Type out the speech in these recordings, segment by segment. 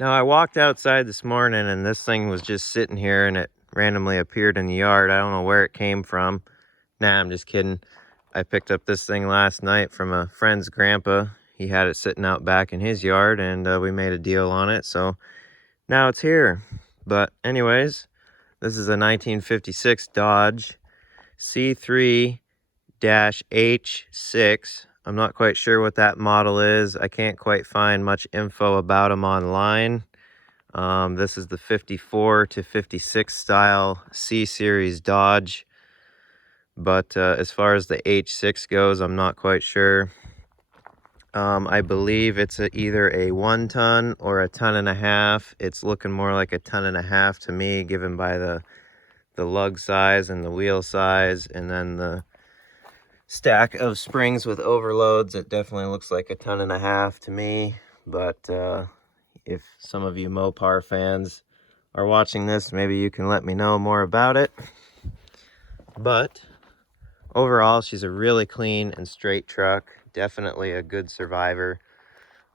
Now I walked outside this morning and this thing was just sitting here and it randomly appeared in the yard. I don't know where it came from. Nah, I'm just kidding. I picked up this thing last night from a friend's grandpa. He had it sitting out back in his yard and we made a deal on it. So now it's here. But anyways, this is a 1956 Dodge C3-H6. I'm not quite sure what that model is. I can't quite find much info about them online. This is the 54 to 56 style C-Series Dodge. But as far as the H6 goes, I'm not quite sure. I believe it's either a 1 ton or a 1.5 tons. It's looking more like a 1.5 tons to me, given by the lug size and the wheel size, and then the stack of springs with overloads. It definitely looks like a 1.5 tons to me. But if some of you Mopar fans are watching this, maybe you can let me know more about it. But overall, she's a really clean and straight truck. Definitely a good survivor.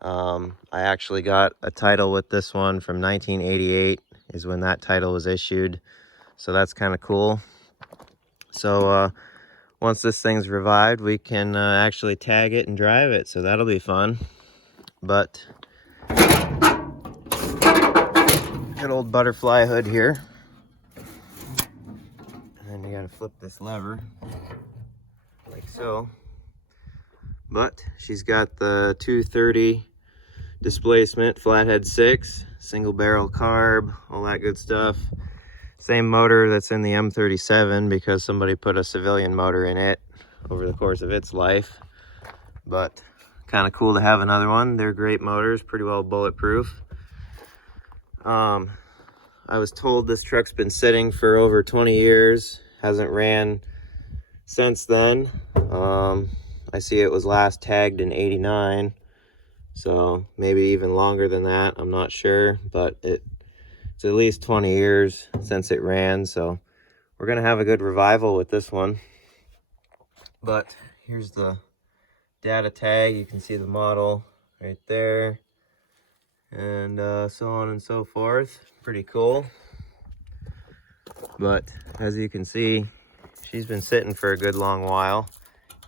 I actually got a title with this one from 1988 is when that title was issued. So that's kind of cool. So once this thing's revived, we can actually tag it and drive it. So that'll be fun. But good old butterfly hood here. And then you gotta flip this lever like so. But she's got the 230 displacement, flathead 6, single barrel carb, all that good stuff. Same motor that's in the M37 because somebody put a civilian motor in it over the course of its life. But kind of cool to have another one. They're great motors, pretty well bulletproof. I was told this truck's been sitting for over 20 years, hasn't ran since then. I see it was last tagged in '89, so maybe even longer than that, I'm not sure, but it's at least 20 years since it ran, so we're gonna have a good revival with this one. But here's the data tag. You can see the model right there, and so on and so forth. Pretty cool. But as you can see, she's been sitting for a good long while.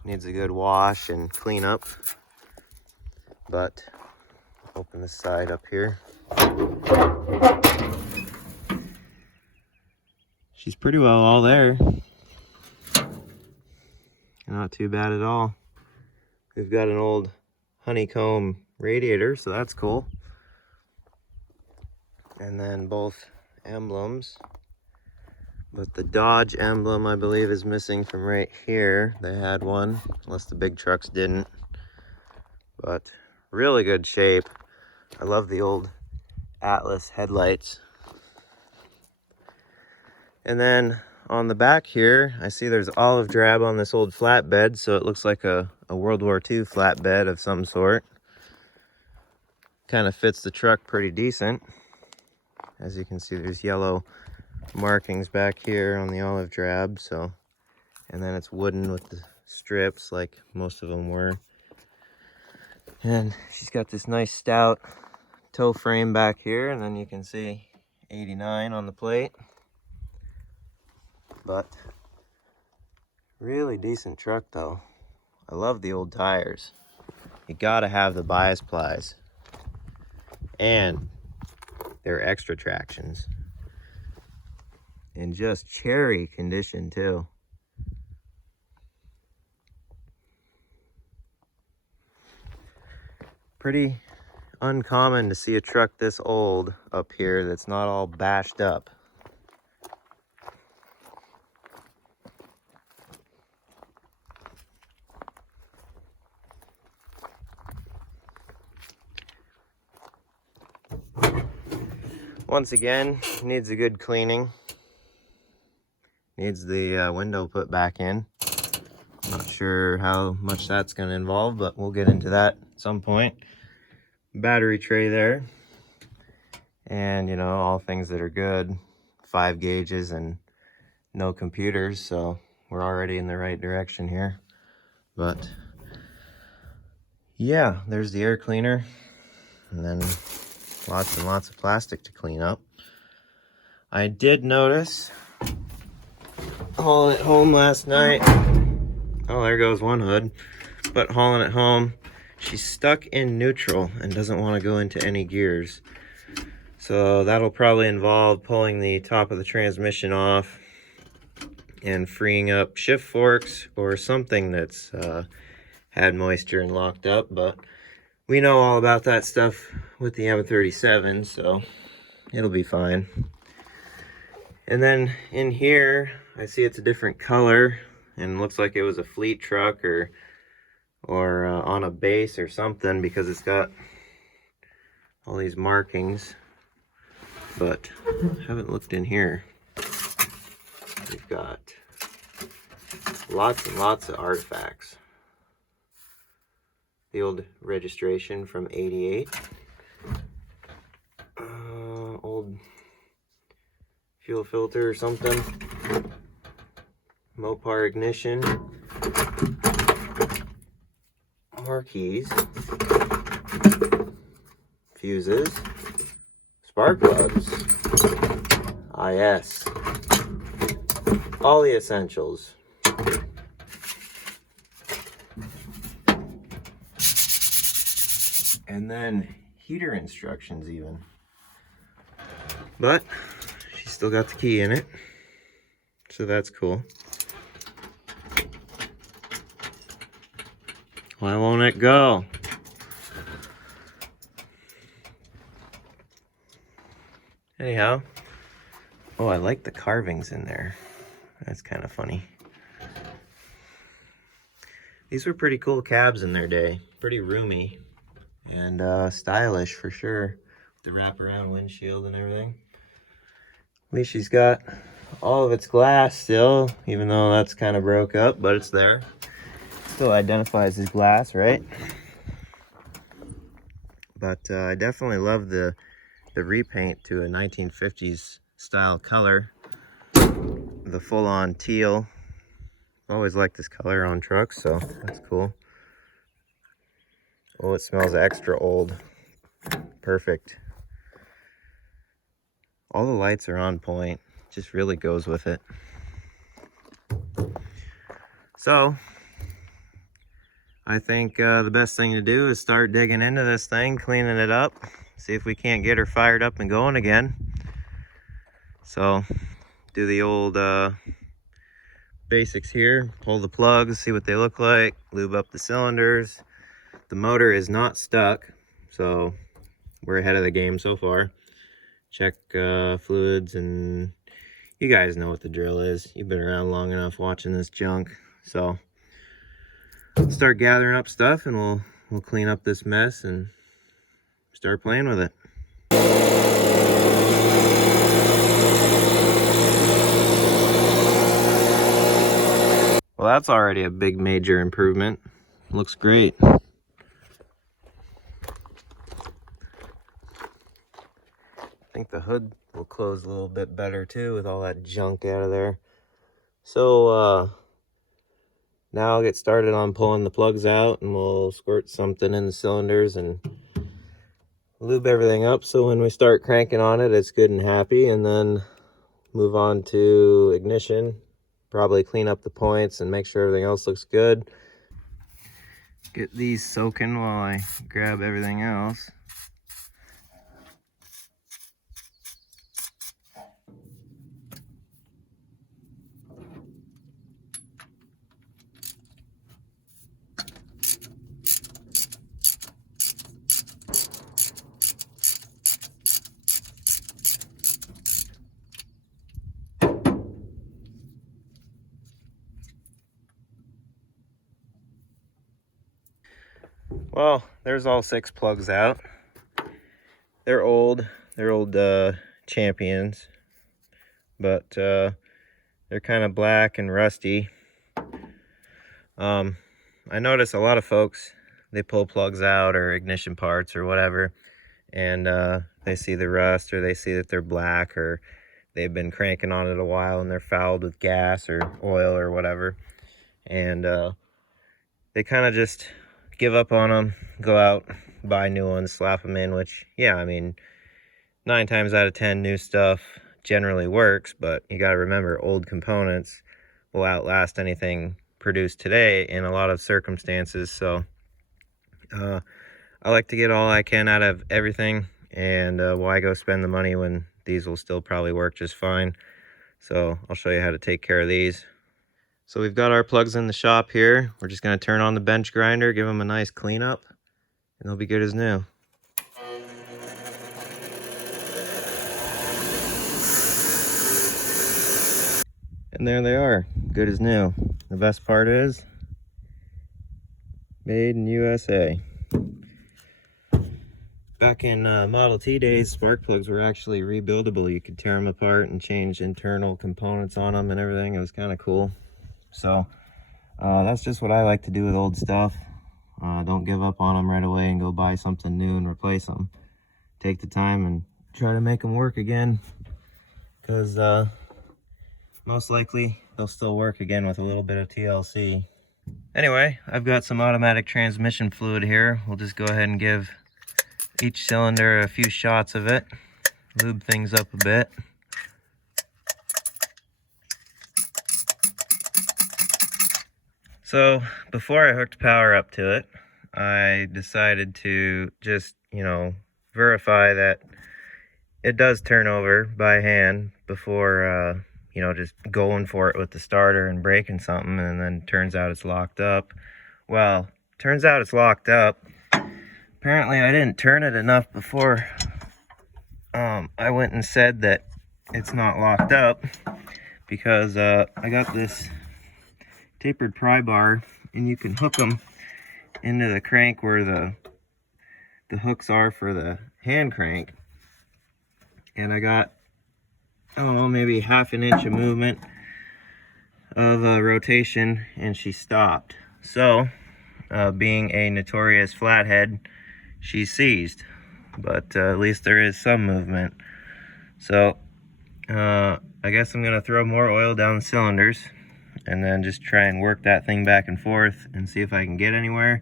Needs a good wash and clean up. But open this side up here. She's pretty well all there. Not too bad at all. We've got an old honeycomb radiator, so that's cool. And then both emblems. But the Dodge emblem, I believe, is missing from right here. They had one, unless the big trucks didn't. But really good shape. I love the old Atlas headlights. And then on the back here, I see there's olive drab on this old flatbed, so it looks like a World War II flatbed of some sort. Kind of fits the truck pretty decent. As you can see, there's yellow markings back here on the olive drab, so, and then it's wooden with the strips like most of them were. And she's got this nice stout toe frame back here, and then you can see 89 on the plate. But really decent truck though. I love the old tires. You gotta have the bias plies, and they're extra tractions. In just cherry condition too. Pretty uncommon to see a truck this old up here that's not all bashed up. Once again, needs a good cleaning. Needs the window put back in. Not sure how much that's going to involve, but we'll get into that at some point. Battery tray there. And, you know, all things that are good. 5 gauges and no computers, so we're already in the right direction here. But, yeah, there's the air cleaner. And then lots and lots of plastic to clean up. I did notice hauling it home last night. Oh, there goes one hood. But hauling it home, she's stuck in neutral and doesn't want to go into any gears. So that'll probably involve pulling the top of the transmission off and freeing up shift forks or something that's had moisture and locked up. But we know all about that stuff with the M37, so it'll be fine. And then in here, I see it's a different color and looks like it was a fleet truck or on a base or something, because it's got all these markings. But I haven't looked in here. We've got lots and lots of artifacts. The old registration from '88. Old fuel filter or something. Mopar ignition. More keys. Fuses. Spark plugs. Ah, yes. All the essentials. And then heater instructions even. But she's still got the key in it, so that's cool. Why won't it go? Anyhow, oh, I like the carvings in there. That's kind of funny. These were pretty cool cabs in their day. Pretty roomy and stylish for sure. The wraparound windshield and everything. At least she's got all of its glass still, even though that's kind of broke up, but it's there. Still identifies as glass, right? But I definitely love the repaint to a 1950s style color. The full-on teal. Always liked this color on trucks, so that's cool. Oh, it smells extra old. Perfect. All the lights are on point. Just really goes with it. So I think the best thing to do is start digging into this thing, cleaning it up, see if we can't get her fired up and going again. So do the old basics here, pull the plugs, see what they look like, lube up the cylinders. The motor is not stuck, so we're ahead of the game so far. Check fluids, and you guys know what the drill is. You've been around long enough watching this junk. So start gathering up stuff, and we'll clean up this mess and start playing with it. Well, that's already a big major improvement. Looks great. I think the hood will close a little bit better too with all that junk out of there. So now I'll get started on pulling the plugs out, and we'll squirt something in the cylinders and lube everything up so when we start cranking on it, it's good and happy. And then move on to ignition, probably clean up the points and make sure everything else looks good. Get these soaking while I grab everything else. Well, there's all 6 plugs out. They're old champions, but they're kind of black and rusty. I notice a lot of folks, they pull plugs out or ignition parts or whatever, and they see the rust, or they see that they're black, or they've been cranking on it a while and they're fouled with gas or oil or whatever, and they kind of just give up on them, go out, buy new ones, slap them in, which, yeah, I mean, 9 times out of 10 new stuff generally works, but you got to remember old components will outlast anything produced today in a lot of circumstances. So I like to get all I can out of everything, and why go spend the money when these will still probably work just fine. So I'll show you how to take care of these. So we've got our plugs in the shop here. We're just going to turn on the bench grinder, give them a nice cleanup, and they'll be good as new. And there they are, good as new. The best part is, made in USA. Back in Model T days, spark plugs were actually rebuildable. You could tear them apart and change internal components on them and everything. It was kind of cool. So that's just what I like to do with old stuff. Don't give up on them right away and go buy something new and replace them. Take the time and try to make them work again, because most likely they'll still work again with a little bit of TLC. Anyway, I've got some automatic transmission fluid here. We'll just go ahead and give each cylinder a few shots of it, lube things up a bit. So before I hooked power up to it, I decided to just, verify that it does turn over by hand before, just going for it with the starter and breaking something, and then turns out it's locked up. Well, turns out it's locked up. Apparently I didn't turn it enough before I went and said that it's not locked up, because I got this tapered pry bar, and you can hook them into the crank where the hooks are for the hand crank. And I got, I don't know, maybe half an inch of movement of rotation, and she stopped. So being a notorious flathead, she's seized, but at least there is some movement. So I guess I'm gonna throw more oil down the cylinders and then just try and work that thing back and forth and see if I can get anywhere.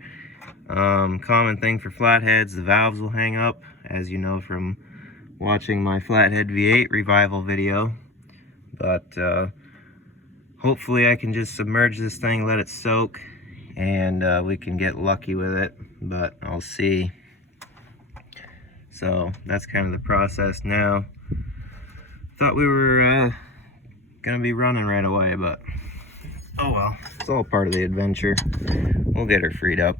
Common thing for flatheads, the valves will hang up, as you know from watching my flathead V8 revival video. But hopefully I can just submerge this thing, let it soak, and we can get lucky with it, but I'll see. So that's kind of the process now. Thought we were gonna be running right away, but oh well, it's all part of the adventure. We'll get her freed up.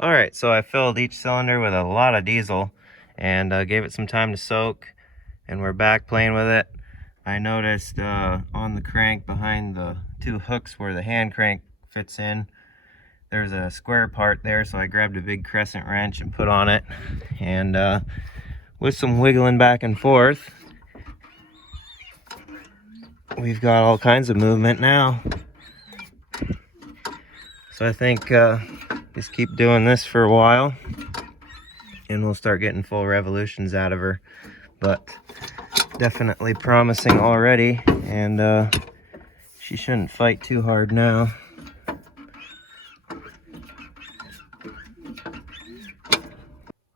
All right, so I filled each cylinder with a lot of diesel and gave it some time to soak, and we're back playing with it. I noticed on the crank behind the two hooks where the hand crank fits in, there's a square part there, so I grabbed a big crescent wrench and put on it, and with some wiggling back and forth, we've got all kinds of movement now. So I think just keep doing this for a while and we'll start getting full revolutions out of her. But definitely promising already, and she shouldn't fight too hard now.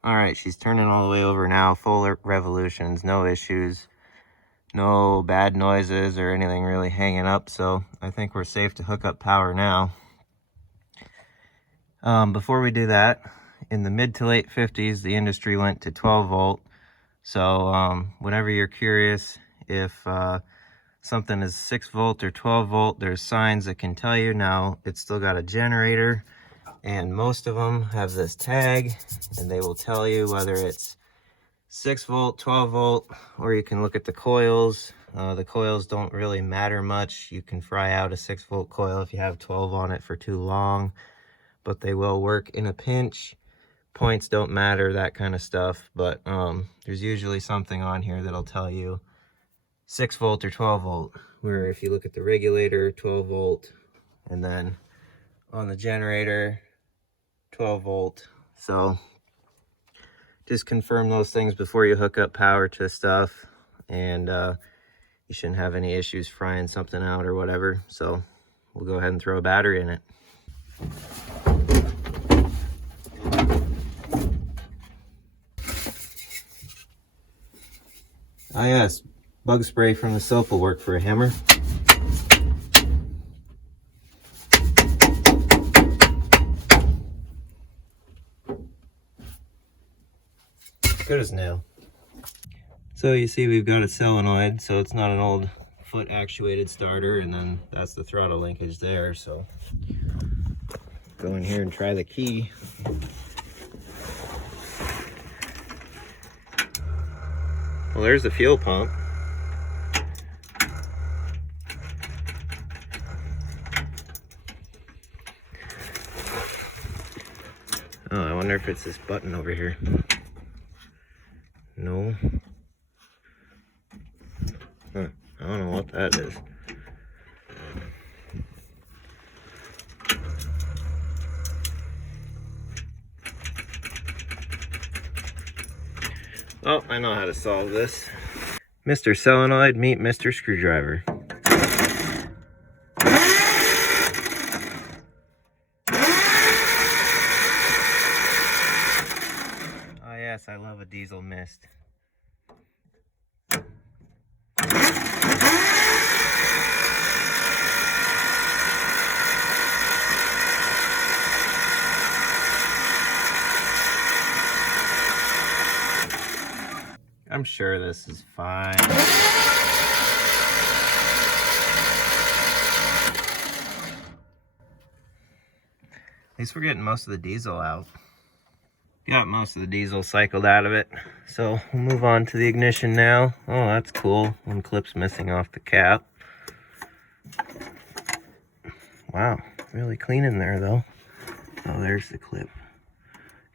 All right, she's turning all the way over now, full revolutions, no issues, no bad noises or anything really hanging up, so I think we're safe to hook up power now. Before we do that, in the mid to late 50s, the industry went to 12 volt. So whenever you're curious if something is 6 volt or 12 volt, there's signs that can tell you. Now, it's still got a generator, and most of them have this tag, and they will tell you whether it's 6 volt, 12 volt, or you can look at the coils. The coils don't really matter much. You can fry out a 6 volt coil if you have 12 on it for too long, but they will work in a pinch. Points don't matter, that kind of stuff, but there's usually something on here that'll tell you 6 volt or 12 volt, where if you look at the regulator, 12 volt, and then on the generator, 12 volt. So just confirm those things before you hook up power to stuff, and you shouldn't have any issues frying something out or whatever. So we'll go ahead and throw a battery in it. Ah yes, bug spray from the soap will work for a hammer. Good as new. So you see we've got a solenoid, so it's not an old foot actuated starter, and then that's the throttle linkage there. So go in here and try the key. Well, there's the fuel pump. Oh, I wonder if it's this button over here. No. Huh, I don't know what that is. Oh, I know how to solve this. Mr. Solenoid, meet Mr. Screwdriver. Oh yes, I love a diesel mist. I'm sure this is fine. At least we're getting most of the diesel out. Got most of the diesel cycled out of it. So we'll move on to the ignition now. Oh, that's cool. One clip's missing off the cap. Wow, really clean in there though. Oh, there's the clip.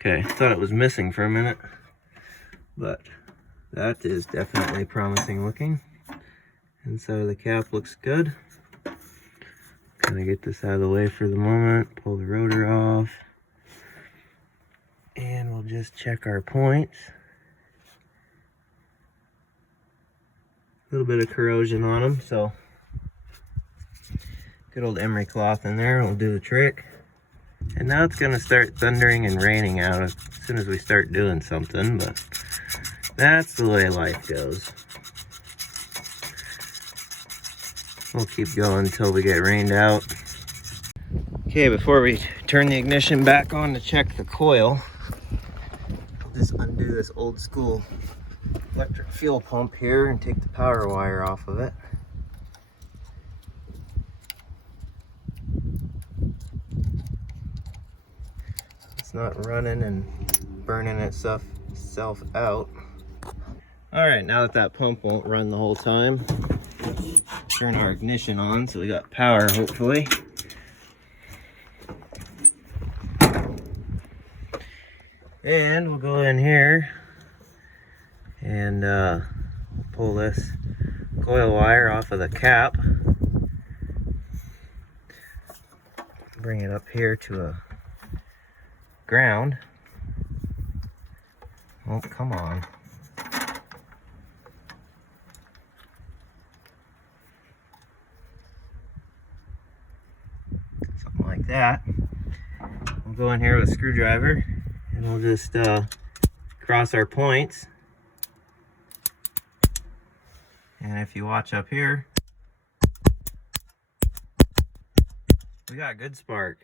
Okay, thought it was missing for a minute, but that is definitely promising looking. Inside of the cap looks good. Gonna get this out of the way for the moment, pull the rotor off, and we'll just check our points. A little bit of corrosion on them, so good old emery cloth in there will do the trick. And now it's gonna start thundering and raining out as soon as we start doing something, but that's the way life goes. We'll keep going until we get rained out. Okay, before we turn the ignition back on to check the coil, I'll just undo this old school electric fuel pump here and take the power wire off of it. It's not running and burning itself out. All right, now that pump won't run the whole time, turn our ignition on so we got power hopefully. And we'll go in here and pull this coil wire off of the cap. Bring it up here to a ground. Oh, come on. Something like that. We'll go in here with a screwdriver and we'll just cross our points. And if you watch up here, we got good spark.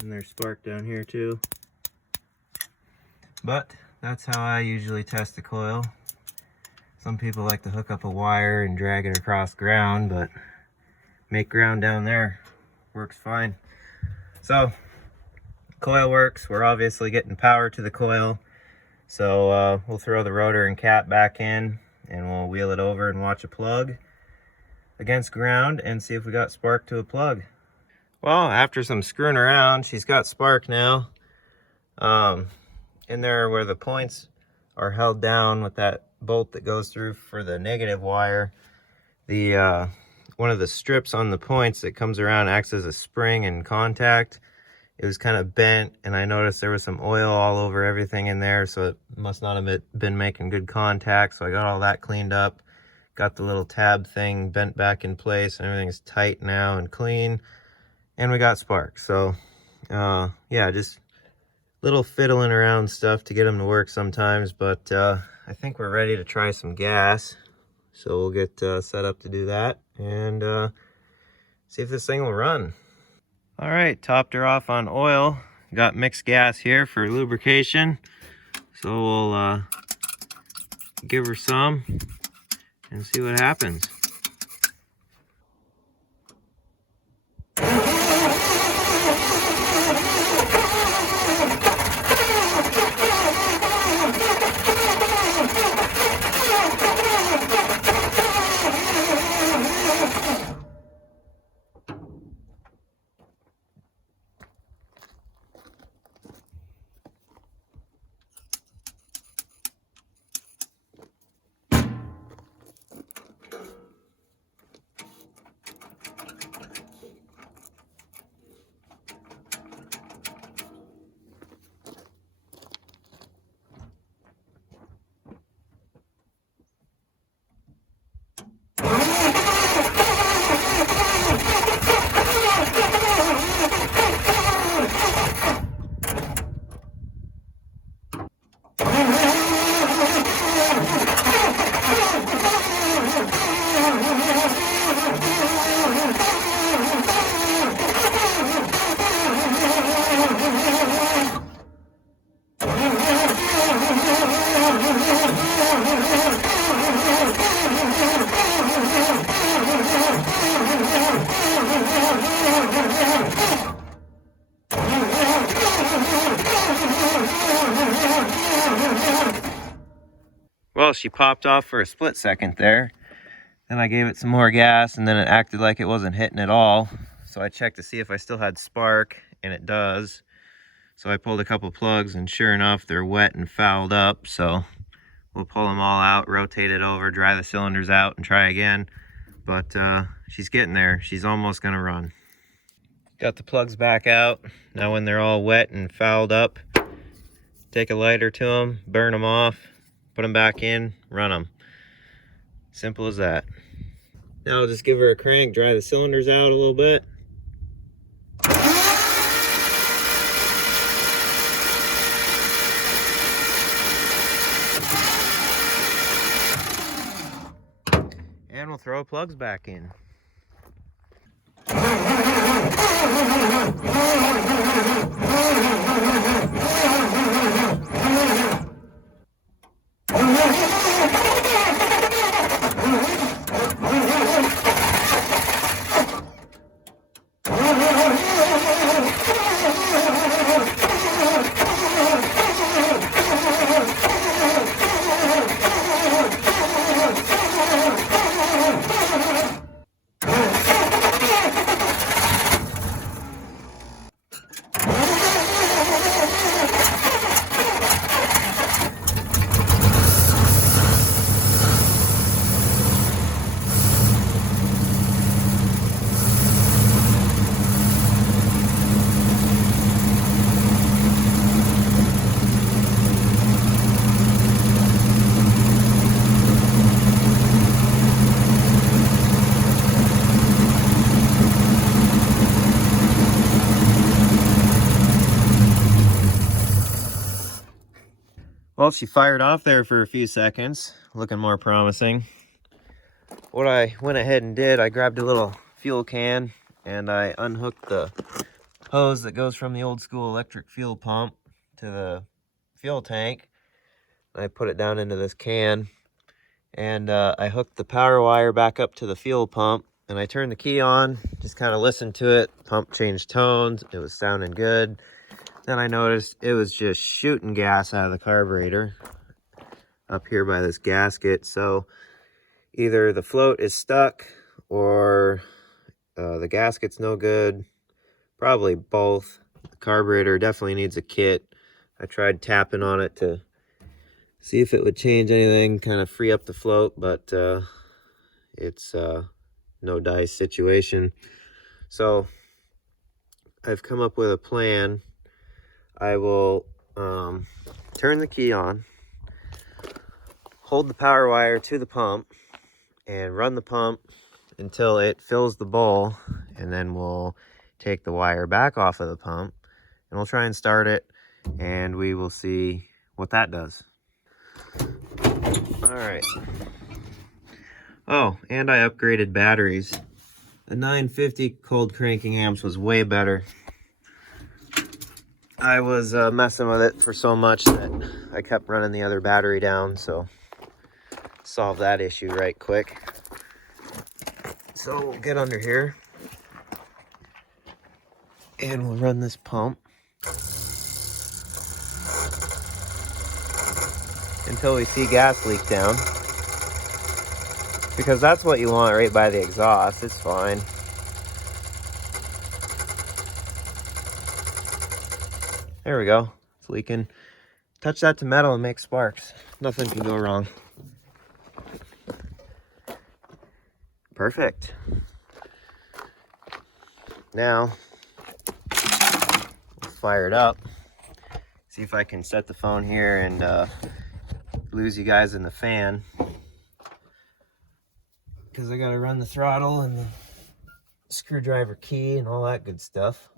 And there's spark down here too. But that's how I usually test the coil. Some people like to hook up a wire and drag it across ground, but make ground down there works fine. So coil works. We're obviously getting power to the coil. So we'll throw the rotor and cap back in and we'll wheel it over and watch a plug against ground and see if we got spark to a plug. Well, after some screwing around, she's got spark now. In there where the points are held down with that bolt that goes through for the negative wire, the one of the strips on the points that comes around acts as a spring and contact. It was kind of bent, and I noticed there was some oil all over everything in there, so it must not have been making good contact. So I got all that cleaned up, got the little tab thing bent back in place, and everything's tight now and clean, and we got spark. So yeah, just little fiddling around stuff to get them to work sometimes, but I think we're ready to try some gas. So we'll get set up to do that and see if this thing will run. All right, topped her off on oil. Got mixed gas here for lubrication. So we'll give her some and see what happens. Well, she popped off for a split second there. Then I gave it some more gas and then it acted like it wasn't hitting at all. So I checked to see if I still had spark, and it does. So I pulled a couple plugs and sure enough, they're wet and fouled up. So we'll pull them all out, rotate it over, dry the cylinders out and try again. But she's getting there. She's almost gonna run. Got the plugs back out. Now when they're all wet and fouled up, take a lighter to them, burn them off, put them back in, run them. Simple as that. Now I'll just give her a crank, dry the cylinders out a little bit. And we'll throw plugs back in. Well, she fired off there for a few seconds, looking more promising. What I went ahead and did, I grabbed a little fuel can and I unhooked the hose that goes from the old school electric fuel pump to the fuel tank. I put it down into this can and I hooked the power wire back up to the fuel pump and I turned the key on, just kind of listened to it. Pump changed tones, it was sounding good. Then I noticed it was just shooting gas out of the carburetor up here by this gasket. So either the float is stuck or the gasket's no good. Probably both. The carburetor definitely needs a kit. I tried tapping on it to see if it would change anything, kind of free up the float, but it's no dice situation. So I've come up with a plan. I will turn the key on, hold the power wire to the pump, and run the pump until it fills the bowl, and then we'll take the wire back off of the pump, and we'll try and start it, and we will see what that does. All right. Oh, and I upgraded batteries. The 950 cold cranking amps was way better. I was messing with it for so much that I kept running the other battery down, so solve that issue right quick. So we'll get under here and we'll run this pump until we see gas leak down, because that's what you want right by the exhaust. It's fine. There we go. It's leaking. Touch that to metal and make sparks. Nothing can go wrong. Perfect. Now, let's fire it up. See if I can set the phone here and lose you guys in the fan. Because I gotta run the throttle and the screwdriver key and all that good stuff.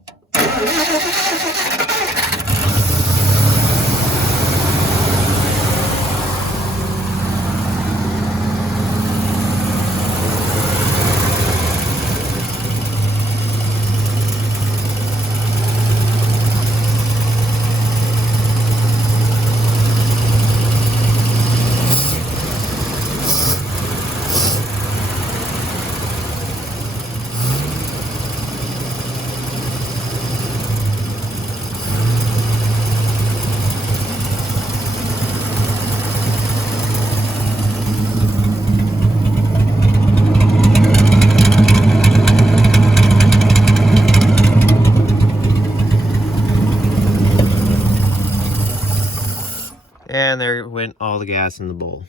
And there went all the gas in the bowl.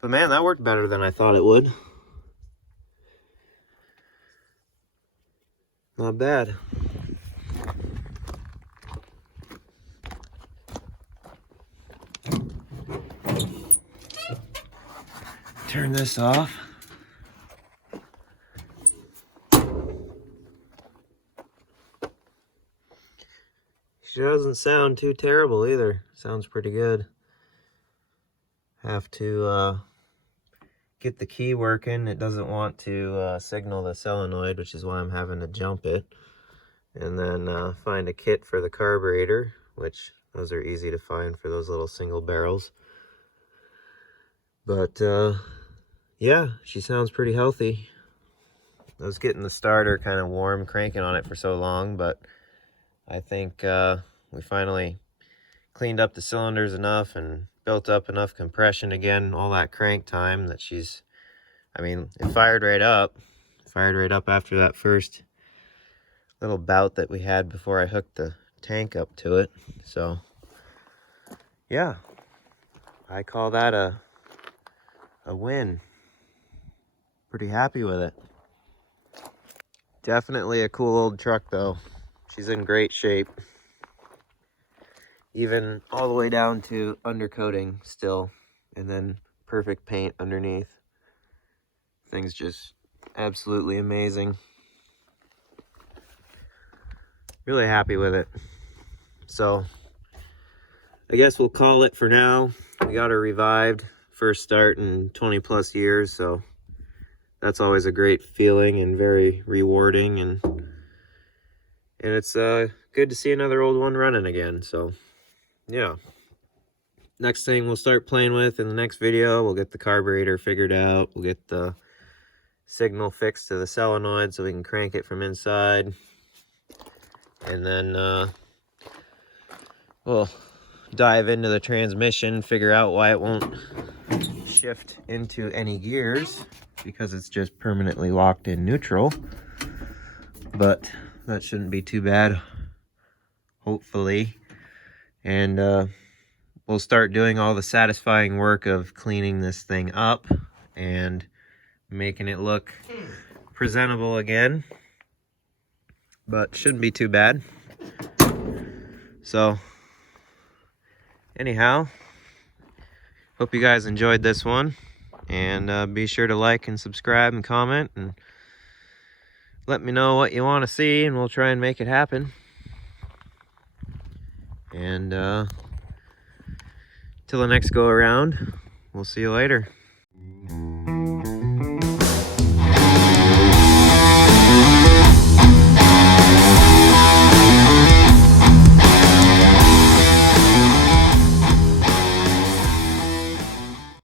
But man, that worked better than I thought it would. Not bad. Turn this off. She doesn't sound too terrible either. Sounds pretty good. Have to get the key working. It doesn't want to signal the solenoid, which is why I'm having to jump it. And then find a kit for the carburetor, which those are easy to find for those little single barrels. But yeah, she sounds pretty healthy. I was getting the starter kind of warm cranking on it for so long, but I think we finally cleaned up the cylinders enough and built up enough compression again, all that crank time, that she's, I mean, it fired right up. Fired right up after that first little bout that we had before I hooked the tank up to it. So yeah, I call that a win. Pretty happy with it. Definitely a cool old truck though. She's in great shape. Even all the way down to undercoating still, and then perfect paint underneath. Thing's just absolutely amazing. Really happy with it. So I guess we'll call it for now. We got her revived. First start in 20 plus years, so that's always a great feeling and very rewarding, and it's good to see another old one running again. So yeah, next thing we'll start playing with in the next video, we'll get the carburetor figured out, we'll get the signal fixed to the solenoid so we can crank it from inside, and then we'll dive into the transmission, figure out why it won't shift into any gears, because it's just permanently locked in neutral. But that shouldn't be too bad, hopefully. And we'll start doing all the satisfying work of cleaning this thing up and making it look presentable again. But shouldn't be too bad. So anyhow, hope you guys enjoyed this one, and be sure to like and subscribe and comment and let me know what you want to see, and we'll try and make it happen. And till the next go around, we'll see you later.